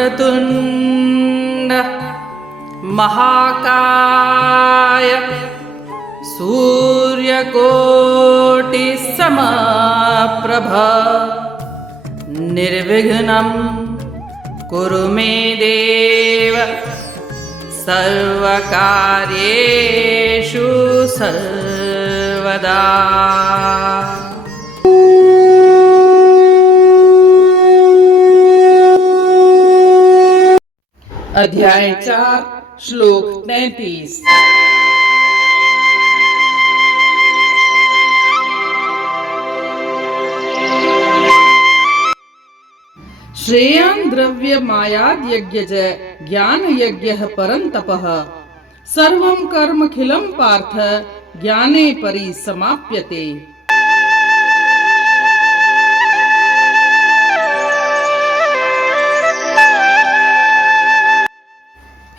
वक्रतुण्ड महाकाय सूर्यकोटिसमप्रभ निर्विघ्नं कुरु मे देव सर्वकार्येषु सर्वदा। अध्याय 4 श्लोक 33। श्रेयान् द्रव्य मायाद् यज्ञज ज्ञान यज्ञः परन्तपः सर्वं कर्मखिलं पार्थ ज्ञाने परिसमाप्यते।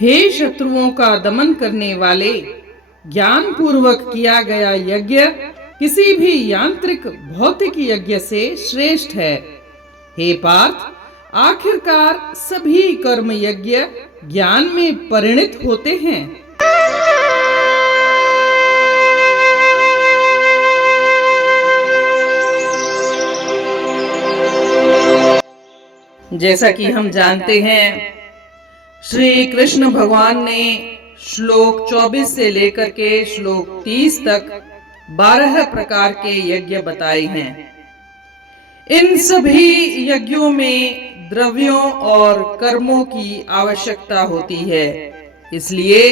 हे शत्रुओं का दमन करने वाले, ज्ञान पूर्वक किया गया यज्ञ किसी भी यांत्रिक भौतिक यज्ञ से श्रेष्ठ है। हे पार्थ, आखिरकार सभी कर्म यज्ञ ज्ञान में परिणत होते हैं। जैसा कि हम जानते हैं, श्री कृष्ण भगवान ने श्लोक 24 से लेकर के श्लोक 30 तक 12 प्रकार के यज्ञ बताए हैं। इन सभी यज्ञों में द्रव्यों और कर्मों की आवश्यकता होती है, इसलिए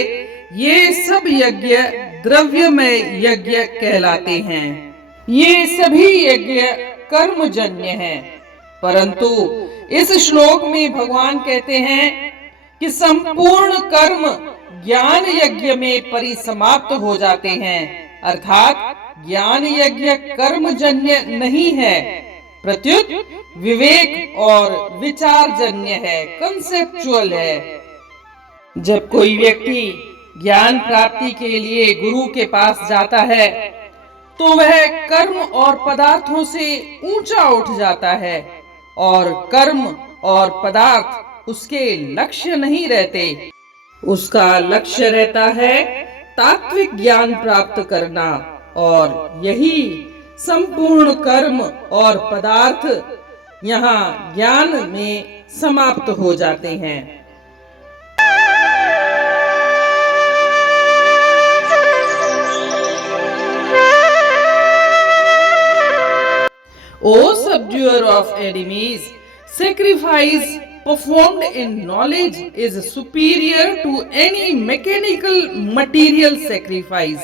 ये सब यज्ञ द्रव्यमय यज्ञ कहलाते हैं। ये सभी यज्ञ कर्मजन्य हैं, परंतु इस श्लोक में भगवान कहते हैं कि संपूर्ण कर्म ज्ञान यज्ञ में परिसमाप्त हो जाते हैं, अर्थात ज्ञान यज्ञ कर्मजन्य नहीं है, प्रत्युत विवेक और विचारजन्य है, कंसेप्चुअल है। जब कोई व्यक्ति ज्ञान प्राप्ति के लिए गुरु के पास जाता है तो वह कर्म और पदार्थों से ऊंचा उठ जाता है और कर्म और पदार्थ उसके लक्ष्य नहीं रहते। उसका लक्ष्य रहता है तात्विक ज्ञान प्राप्त करना, और यही संपूर्ण कर्म और पदार्थ यहाँ ज्ञान में समाप्त हो जाते हैं। O subduer of enemies, sacrifice performed in knowledge is superior to any mechanical material sacrifice.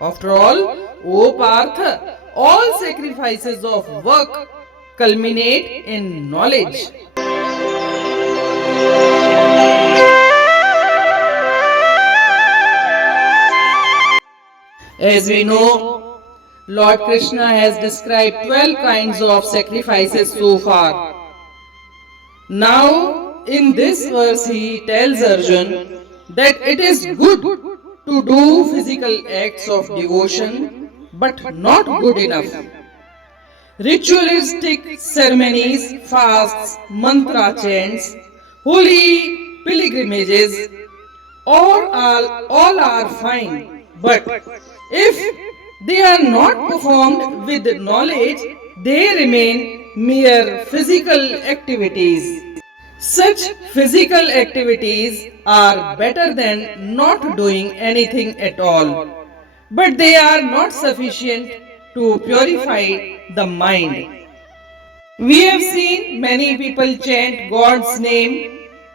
After all, O Partha, all sacrifices of work culminate in knowledge. As we know, Lord Krishna has described 12 kinds of sacrifices so far. Now, in this verse, he tells Arjun that it is good to do physical acts of devotion, but not good enough. Ritualistic ceremonies, fasts, mantra chants, holy pilgrimages, all are fine, but if they are not performed with knowledge, they remain mere physical activities. Such physical activities are better than not doing anything at all, but they are not sufficient to purify the mind. We have seen many people chant God's name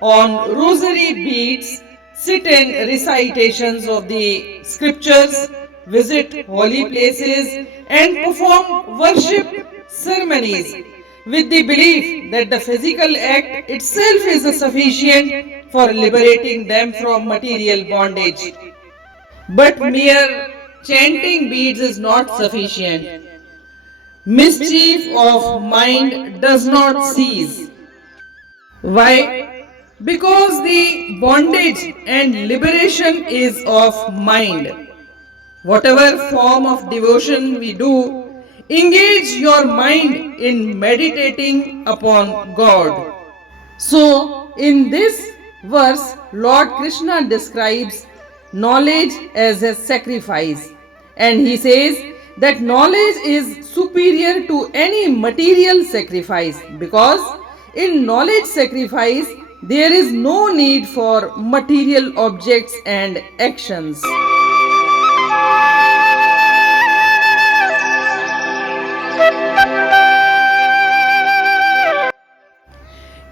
on rosary beads, sit in recitations of the scriptures, visit holy places, and perform worship ceremonies with the belief that the physical act itself is sufficient for liberating them from material bondage. But mere chanting beads is not sufficient. Mischief of mind does not cease. Why? Because the bondage and liberation is of mind. Whatever form of devotion we do, engage your mind in meditating upon God. So, in this verse, Lord Krishna describes knowledge as a sacrifice, and he says that knowledge is superior to any material sacrifice, because in knowledge sacrifice there is no need for material objects and actions.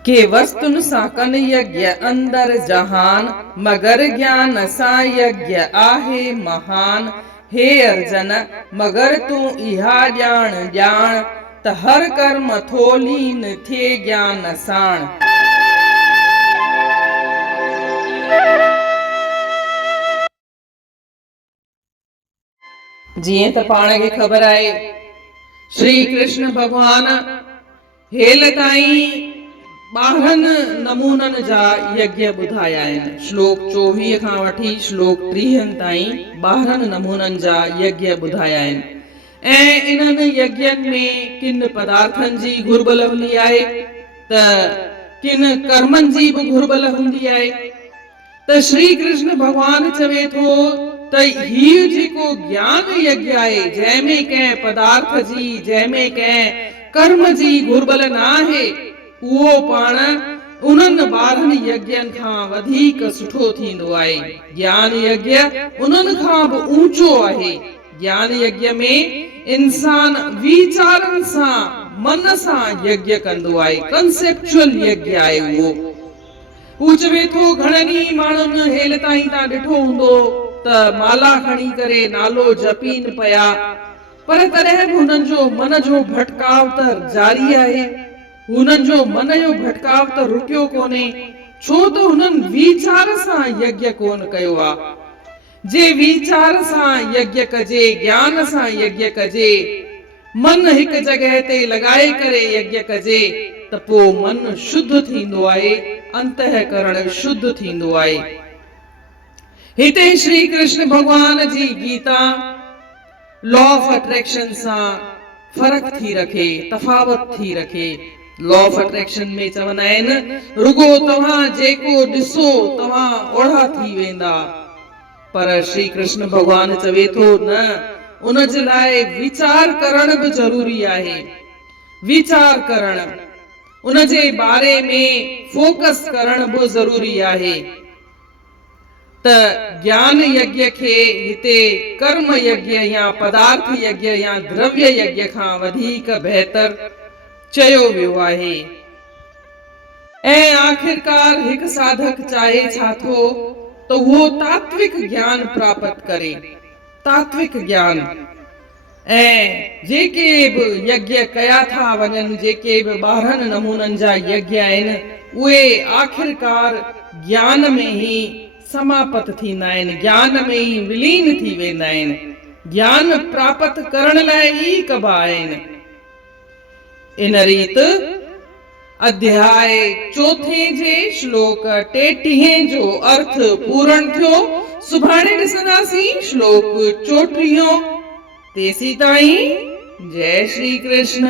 के वस्तुन साकन यज्ञ अंदर जहान, मगर ज्ञान सा यज्ञ आहे महान। हे अर्जन, मगर तू इहा ॼाण ॼाण, त हर कर्म थोलीन थे ज्ञान साण। जीअं त पाण खे ख़बर आहे, श्री कृष्ण भगवान हेल ताईं 12 नमूननि जा यज्ञ ॿुधाया आहिनि। श्लोक 24 खां वठी श्लोक 30 ताईं 12 नमूननि जा यज्ञ ॿुधाया आहिनि। ऐं इन्हनि यज्ञनि में किन पदार्थनि जी घुर्बल हूंदी आहे, त किन कर्मनि जी बि घुर्बल हूंदी आहे। त श्री कृष्ण भगवान चवे थो त हीउ जेको ज्ञान यज्ञ आहे, जंहिंमें कंहिं पदार्थ जी, जंहिंमें कंहिं कर्म जी घुर्बल न आहे, उहो पाण उन्हनि 12 यज्ञनि खां वधीक सुठो थींदो आहे। ज्ञान यज्ञ उन्हनि खां बि ऊंचो आहे। ज्ञान यज्ञ में इंसान वीचारनि सां, मन सां यज्ञ कंदो आहे। कंसेप्चुअल यज्ञ आहे उहो। हू चवे थो घणनि माण्हुनि हेल ताईं तव्हां ॾिठो हूंदो त माला खणी करे नालो जपीन पिया, पर तॾहिं बि हुननि जो मन जो भटकाव त जारी आहे। हुननि जो मन जो भटकाव त रुकियो कोन्हे, छो त हुननि वीचार सां यज्ञ कोन कयो आहे। जे वीचार सां यज्ञ कजे, ज्ञान सां यज्ञ कजे, मन हिक जगह ते लॻाए करे यज्ञ कजे, त पोइ मन शुद्ध थींदो आहे, अंतःकरण शुद्ध थींदो आहे। हिते श्री कृष्ण भगवान जी गीता लॉ ऑफ अट्रैक्शन सां फर्क थी रखे, तफावत थी रखे। लॉ ऑफ अट्रैक्शन में चवंदा आहिनि, रुगो तव्हां जेको ॾिसो तव्हां ओढ़ा थी वेंदा। पर श्री कृष्ण भगवान चवे थो न, उन जे लाइ वीचार करण बि ज़रूरी आहे। वीचार करण, उन जे बारे में फोकस करण बि ज़रूरी आहे। त ज्ञान यज्ञ खे हिते कर्म यज्ञ या पदार्थ यज्ञ या द्रव्य यज्ञ खां वधीक बहितर चयो वियो आहे। ऐं आखिरकार हिकु साधक चाहे छा थो, त उहो तात्विक ज्ञान प्राप्त करे। तात्विक ज्ञान। ऐं जेके बि यज्ञ कया था वञनि, जेके बि 12 नमूननि जा यज्ञ आहिनि, उहे आखिरकार ज्ञान में ई समापत थींदा आहिनि, ज्ञान में ई विलीन थी वेंदा आहिनि। ज्ञान प्राप्त करण लाइ ई कबा आहिनि। इन रीत अध्याय 4 जे श्लोक 33 जो अर्थ पूर्ण थियो। सुभाणे ॾिसंदासीं श्लोक 34। तेसी ताईं जय श्री कृष्ण।